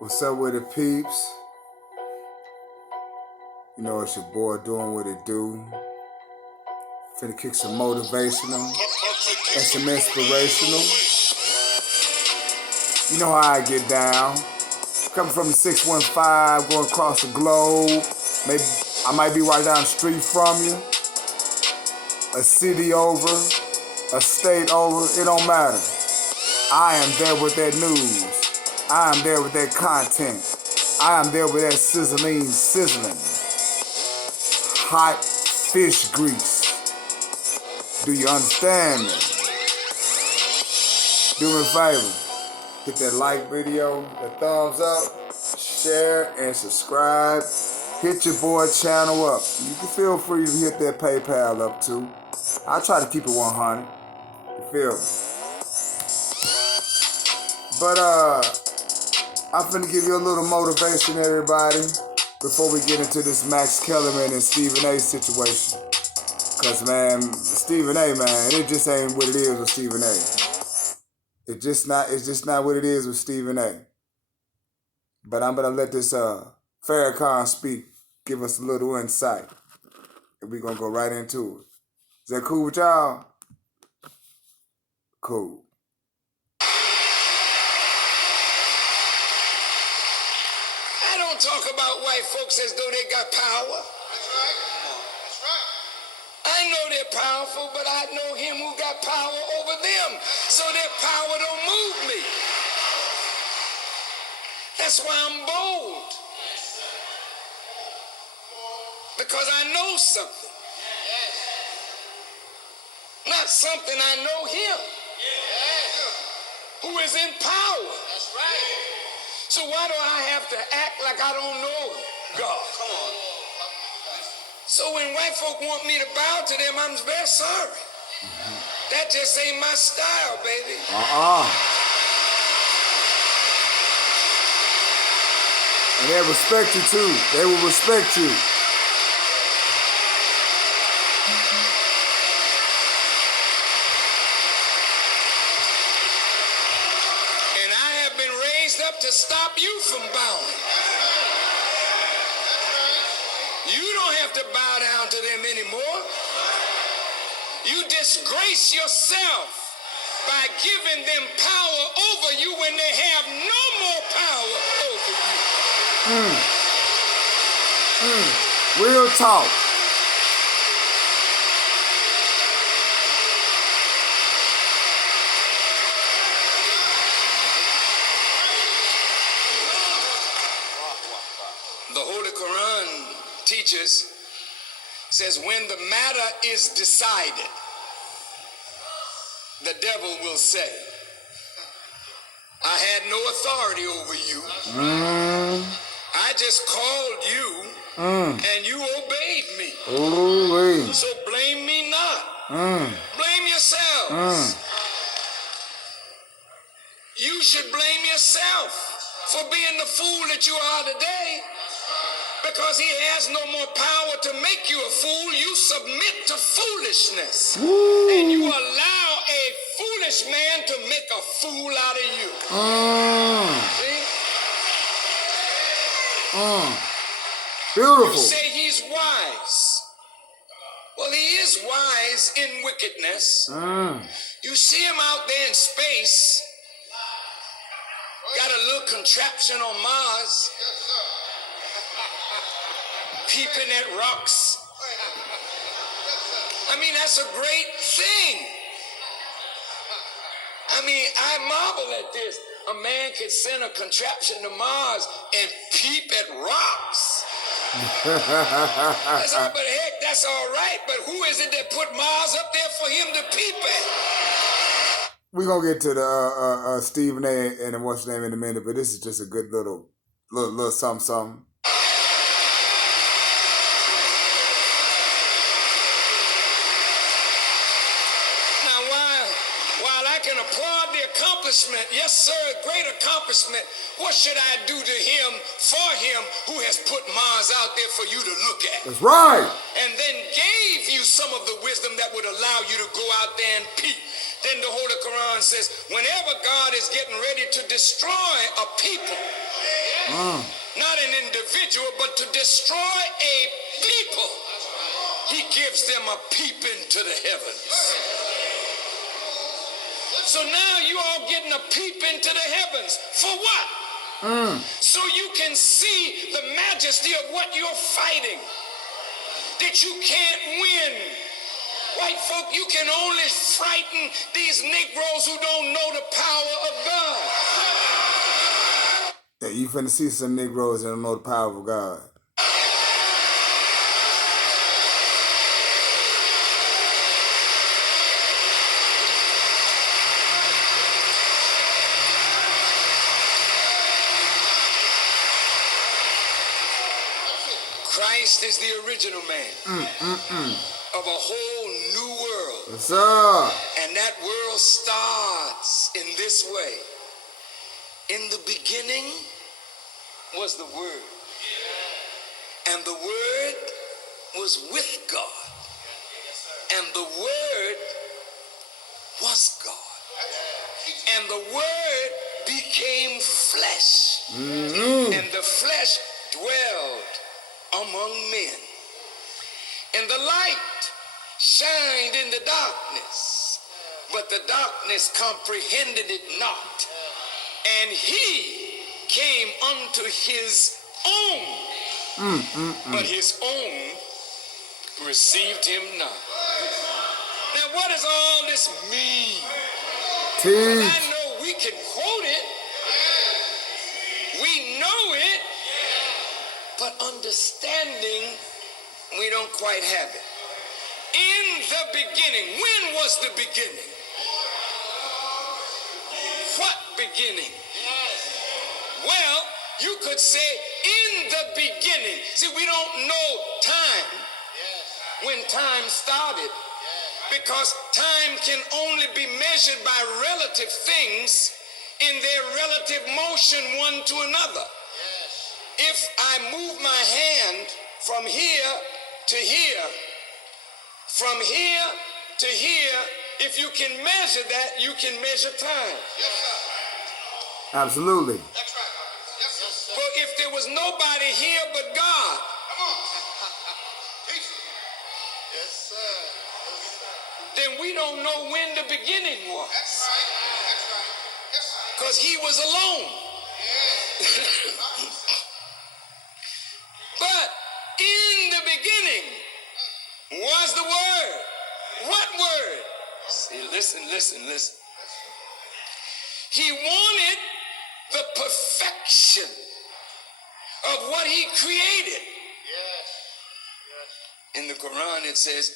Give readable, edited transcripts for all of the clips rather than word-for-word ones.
What's up with it, peeps? You know it's your boy doing what it do. Finna kick some motivational and some inspirational. You know how I get down. Coming from the 615, going across the globe. Maybe I might be right down the street from you. A city over, a state over, it don't matter. I am there with that news. I am there with that content. I am there with that sizzling, hot fish grease. Do you understand me? Do me a favor. Hit that like video, that thumbs up, share and subscribe. Hit your boy channel up. You can feel free to hit that PayPal up too. I try to keep it 100. You feel me? But I'm finna give you a little motivation, everybody, before we get into this Max Kellerman and Stephen A situation. Cause man, Stephen A, man, it just ain't what it is with Stephen A. It's just not what it is with Stephen A. But I'm gonna let this Farrakhan speak, give us a little insight. And we're gonna go right into it. Is that cool with y'all? Cool. I don't talk about white folks as though they got power. That's right. That's right. I know they're powerful, but I know him who got power over them. So their power don't move me. That's why I'm bold. Because I know something. Not something, I know him. Who is in power. That's right. So why do I have to act like I don't know God? Come on. So when white folk want me to bow to them, I'm very sorry. That just ain't my style, baby. And they respect you too. They will respect you. And I have been raised up to stop you from bowing. You don't have to bow down to them anymore. You disgrace yourself by giving them power over you when they have no more power over you. Real talk. The Holy Quran teaches, says when the matter is decided, the devil will say, I had no authority over you. I just called you and you obeyed me. So blame me not. Blame yourselves. You should blame yourself for being the fool that you are today. Because he has no more power to make you a fool, you submit to foolishness. And you allow a foolish man to make a fool out of you. See? Beautiful. You say he's wise. Well, he is wise in wickedness. You see him out there in space. Got a little contraption on Mars. Peeping at rocks. I mean, that's a great thing. I mean, I marvel at this. A man could send a contraption to Mars and peep at rocks. That's all, but heck, that's all right. But who is it that put Mars up there for him to peep at? We're going to get to the Stephen A. and what's his name in a minute, but this is just a good little something. Yes, sir, great accomplishment. What should I do to him, for him, who has put Mars out there for you to look at? That's right. And then gave you some of the wisdom that would allow you to go out there and peep. Then the Holy Quran says, whenever God is getting ready to destroy a people, Not an individual, but to destroy a people. He gives them a peep into the heavens. So now you all getting a peep into the heavens. For what? So you can see the majesty of what you're fighting. That you can't win. White folk, you can only frighten these Negroes who don't know the power of God. Yeah, you finna see some Negroes that don't know the power of God. Christ is the original man of a whole new world. Yes, sir. And that world starts in this way. In the beginning was the Word. And the Word was with God. And the Word was God. And the Word became flesh. And the flesh dwelled among men. And the light shined in the darkness, but the darkness comprehended it not. And he came unto his own, but his own received him not. Now what does all this mean? Well, I know we can quote it. We know it. But understanding, we don't quite have it. In the beginning, when was the beginning? What beginning? Well, you could say in the beginning. See, we don't know time, when time started, because time can only be measured by relative things in their relative motion one to another. If I move my hand from here to here, from here to here, if you can measure that, you can measure time. Absolutely. That's right. For if there was nobody here but God, then we don't know when the beginning was. Because he was alone. But in the beginning was the Word. What Word? See, listen. He wanted the perfection of what he created. In the Quran it says,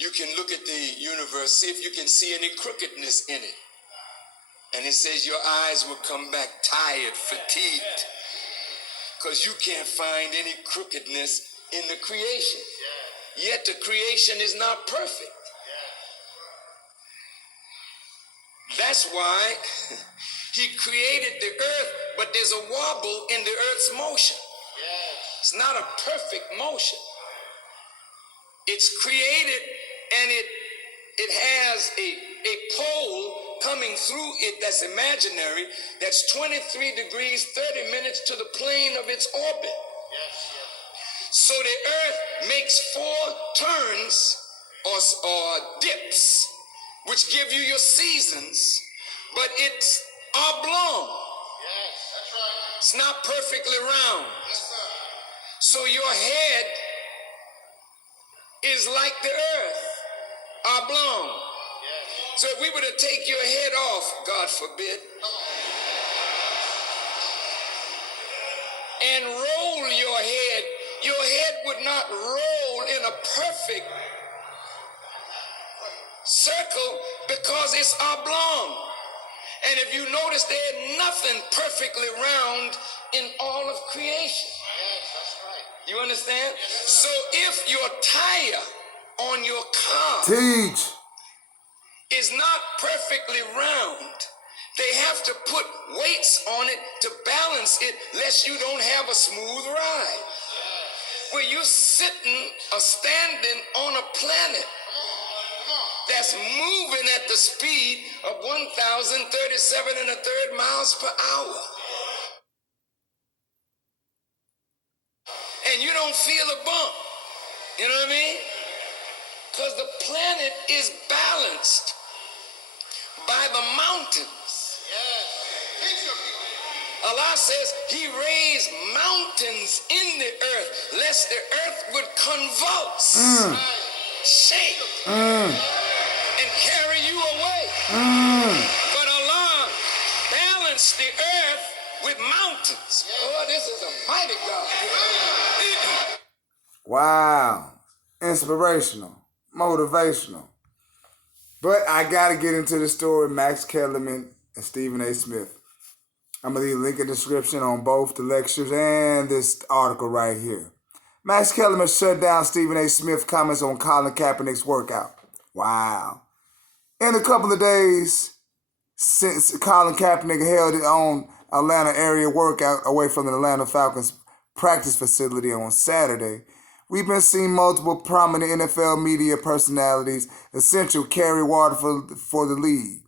you can look at the universe, see if you can see any crookedness in it. And it says your eyes will come back tired, fatigued, because you can't find any crookedness in the creation. Yet the creation is not perfect. That's why he created the earth, but there's a wobble in the earth's motion. It's not a perfect motion. It's created and it has a pole coming through it that's imaginary, that's 23 degrees, 30 minutes to the plane of its orbit. So the earth makes 4 turns or dips, which give you your seasons, but it's oblong. It's not perfectly round. So your head is like the earth, oblong. So if we were to take your head off, God forbid, and roll your head would not roll in a perfect circle because it's oblong. And if you notice, there's nothing perfectly round in all of creation. You understand? So if your tire on your car is not perfectly round, they have to put weights on it to balance it, lest you don't have a smooth ride. Where you're sitting or standing on a planet that's moving at the speed of 1,037 1/3 miles per hour. and you don't feel a bump. You know what I mean? Because the planet is balanced by the mountains. Allah says he raised mountains in the earth, lest the earth would convulse, shake, and carry you away. But Allah balanced the earth with mountains. Oh, this is a mighty God. Wow. Inspirational. Motivational. But I got to get into the story, Max Kellerman and Stephen A. Smith. I'm going to leave a link in the description on both the lectures and this article right here. Max Kellerman shut down Stephen A. Smith's comments on Colin Kaepernick's workout. Wow. In a couple of days since Colin Kaepernick held his own Atlanta area workout away from the Atlanta Falcons practice facility on Saturday, we've been seeing multiple prominent NFL media personalities essentially carry water for the league.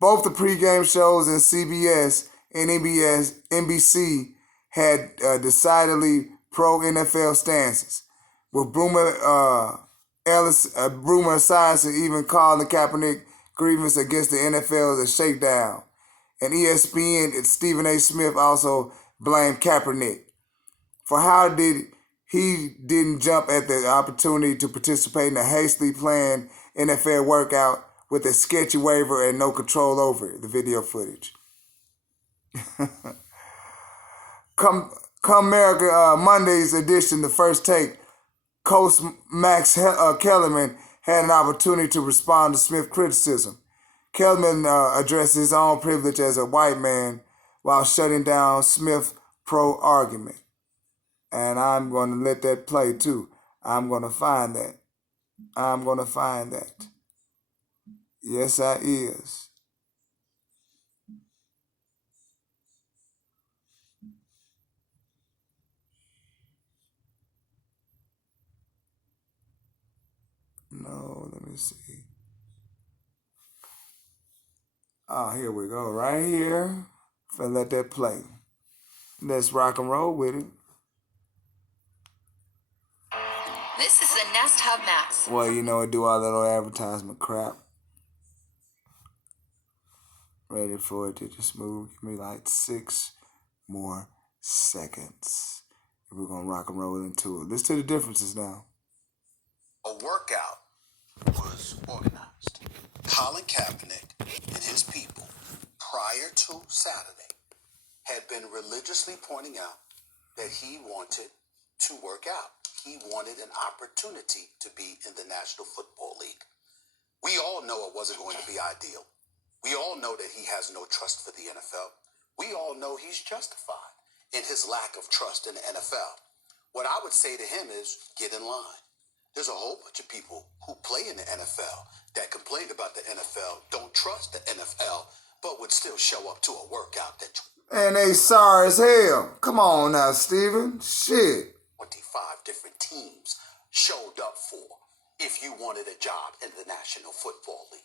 Both the pregame shows and CBS and NBC had decidedly pro-NFL stances, with Boomer Esiason even calling Kaepernick grievance against the NFL as a shakedown. And ESPN and Stephen A. Smith also blamed Kaepernick for how he didn't jump at the opportunity to participate in a hastily planned NFL workout with a sketchy waiver and no control over it, the video footage. Come Monday's edition, the first take, Coach Max Kellerman had an opportunity to respond to Smith's criticism. Kellerman addressed his own privilege as a white man while shutting down Smith's pro-argument. And I'm going to let that play too. I'm going to find that. Yes, I is. No, let me see. Oh, here we go. Right here. If I let that play. Let's rock and roll with it. This is the Nest Hub Max. Well, you know, do all that little advertisement crap. Ready for it to just move. Give me like 6 more seconds. We're going to rock and roll into it. Listen to the differences now. A workout was organized. Colin Kaepernick and his people, prior to Saturday, had been religiously pointing out that he wanted to work out. He wanted an opportunity to be in the National Football League. We all know it wasn't going to be ideal. We all know that he has no trust for the NFL. We all know he's justified in his lack of trust in the NFL. What I would say to him is, get in line. There's a whole bunch of people who play in the NFL that complain about the NFL, don't trust the NFL, but would still show up to a workout that And they sorry as hell. Come on now, Steven. Shit. 25 different teams showed up for if you wanted a job in the National Football League.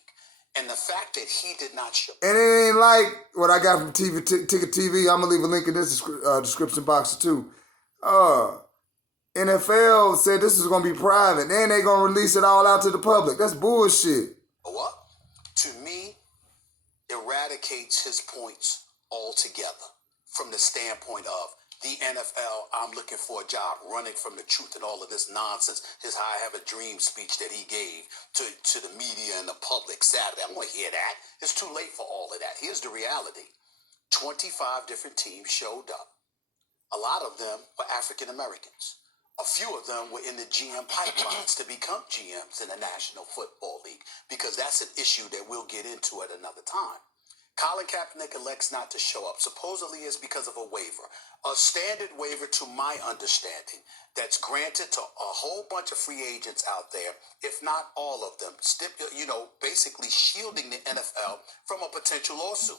And the fact that he did not show. And it ain't like what I got from Ticket TV. I'm going to leave a link in this description box too. NFL said this is going to be private. Then they going to release it all out to the public. That's bullshit. What? To me, eradicates his points altogether from the standpoint of the NFL, I'm looking for a job, running from the truth and all of this nonsense. His I have a dream speech that he gave to the media and the public Saturday. I want to hear that. It's too late for all of that. Here's the reality. 25 different teams showed up. A lot of them were African Americans. A few of them were in the GM pipelines to become GMs in the National Football League, because that's an issue that we'll get into at another time. Colin Kaepernick elects not to show up. Supposedly it's because of a waiver. A standard waiver, to my understanding, that's granted to a whole bunch of free agents out there, if not all of them, basically shielding the NFL from a potential lawsuit.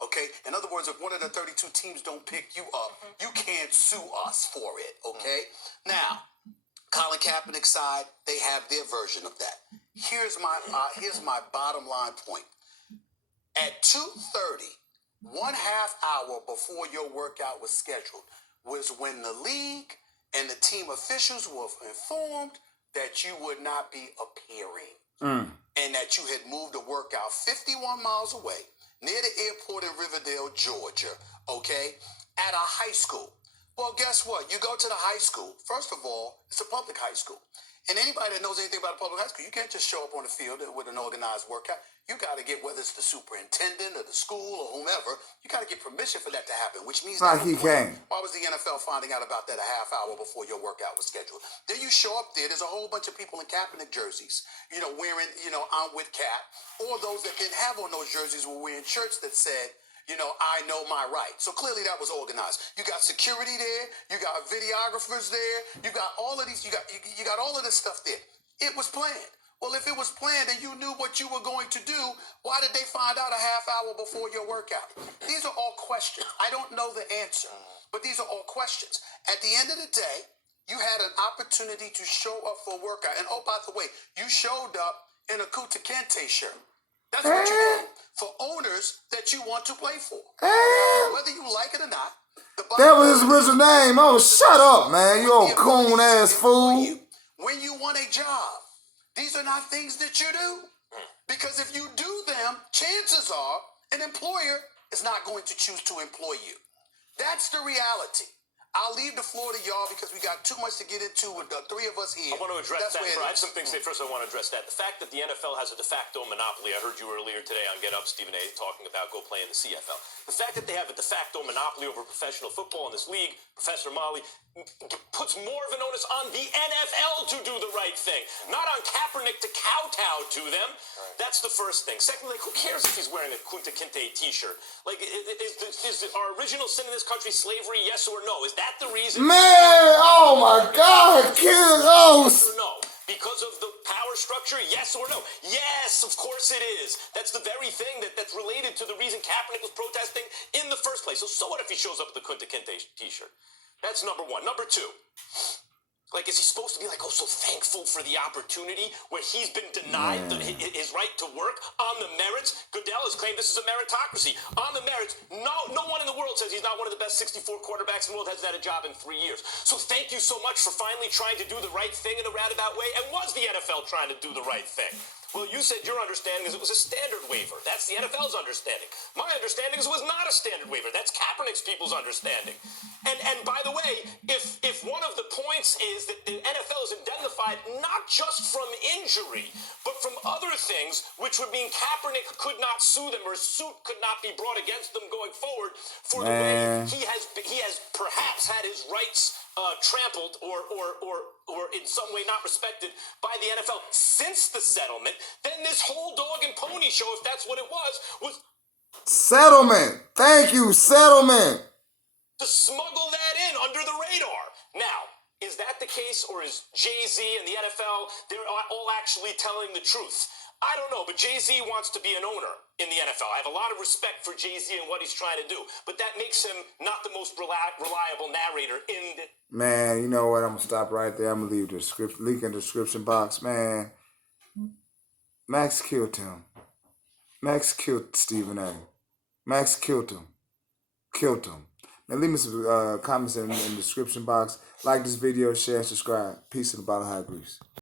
Okay? In other words, if one of the 32 teams don't pick you up, you can't sue us for it. Okay? Now, Colin Kaepernick's side, they have their version of that. Here's my bottom line point. At 2:30, 1/2 hour before your workout was scheduled, was when the league and the team officials were informed that you would not be appearing and that you had moved the workout 51 miles away near the airport in Riverdale, Georgia, okay, at a high school. Well, guess what? You go to the high school. First of all, it's a public high school. And anybody that knows anything about a public high school, you can't just show up on the field with an organized workout. You got to get, whether it's the superintendent or the school or whomever, you got to get permission for that to happen, which means Like he can. why was the NFL finding out about that a half hour before your workout was scheduled? Then you show up there's a whole bunch of people in Kaepernick jerseys, wearing, I'm with Cap, or those that didn't have on those jerseys were wearing shirts that said, I know my right. So clearly that was organized. You got security there. You got videographers there. You got all of these. You got all of this stuff there. It was planned. Well, if it was planned and you knew what you were going to do, why did they find out a half hour before your workout? These are all questions. I don't know the answer, but these are all questions. At the end of the day, you had an opportunity to show up for a workout. And oh, by the way, you showed up in a Kunta Kinte shirt. That's what you did for owners that you want to play for. Whether you like it or not. That was his original name. Oh, shut up, man. You old coon-ass fool. When you want a job, these are not things that you do. Because if you do them, chances are an employer is not going to choose to employ you. That's the reality. I'll leave the floor to y'all because we got too much to get into with the three of us here. I want to address that. I have some things to say. First, I want to address that. The fact that the NFL has a de facto monopoly. I heard you earlier today on Get Up, Stephen A., talking about go play in the CFL. The fact that they have a de facto monopoly over professional football in this league, Professor Molly, puts more of an onus on the NFL to do the right thing, not on Kaepernick to kowtow to them. Right. That's the first thing. Secondly, who cares if he's wearing a Kunta Kinte t-shirt? Like, is our original sin in this country slavery, yes or no? Is that the reason? Man, oh my God, kids, oh. Yes or no? Because of the power structure, yes or no? Yes, of course it is. That's the very thing that's related to the reason Kaepernick was protesting in the first place. So what if he shows up with the Kunta Kinte t-shirt? That's number one. Number two. Like, is he supposed to be like, oh, so thankful for the opportunity where he's been denied his right to work on the merits? Goodell has claimed this is a meritocracy. On the merits, no one in the world says he's not one of the best 64 quarterbacks in the world, hasn't had a job in 3 years. So thank you so much for finally trying to do the right thing in a roundabout way. And was the NFL trying to do the right thing? Well, you said your understanding is it was a standard waiver. That's the NFL's understanding. My understanding is it was not a standard waiver. That's Kaepernick's people's understanding. And by the way, if one of the points is that the NFL is indemnified not just from injury, but from other things, which would mean Kaepernick could not sue them or a suit could not be brought against them going forward for the way he has perhaps had his rights trampled or in some way not respected by the NFL since the settlement, then this whole dog and pony show, if that's what it was settlement. Thank you, settlement. To smuggle that in under the radar. Now, is that the case, or is Jay-Z and the NFL, they're all actually telling the truth? I don't know, but Jay-Z wants to be an owner in the NFL. I have a lot of respect for Jay-Z and what he's trying to do, but that makes him not the most reliable narrator in the... Man, you know what? I'm going to stop right there. I'm going to leave the link in the description box. Man, Max killed him. Max killed Stephen A. Max killed him. Killed him. Now, leave me some comments in the description box. Like this video, share, subscribe. Peace in the bottle high grease.